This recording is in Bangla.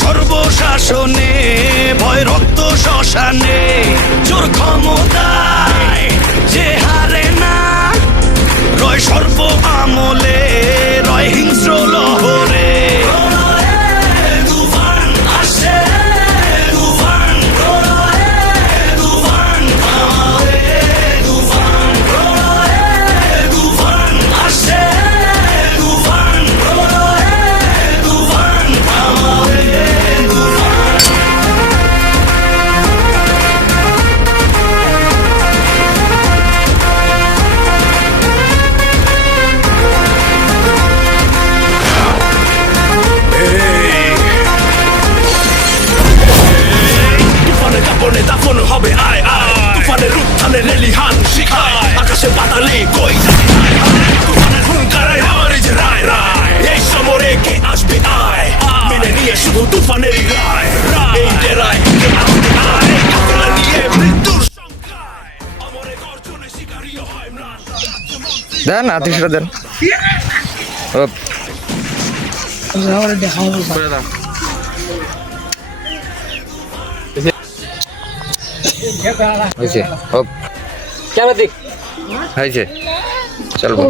সর্বশাসনে ভয় রক্ত শ্মশানে। তুফানের রায় এই ডেরায় কাফেলা নিয়ে মৃত্যুর সংখ্যায় অমরে গর্জনে শিকারী হয় ম্রাণ দেন আতিশটা দেন হয়েছে চলবো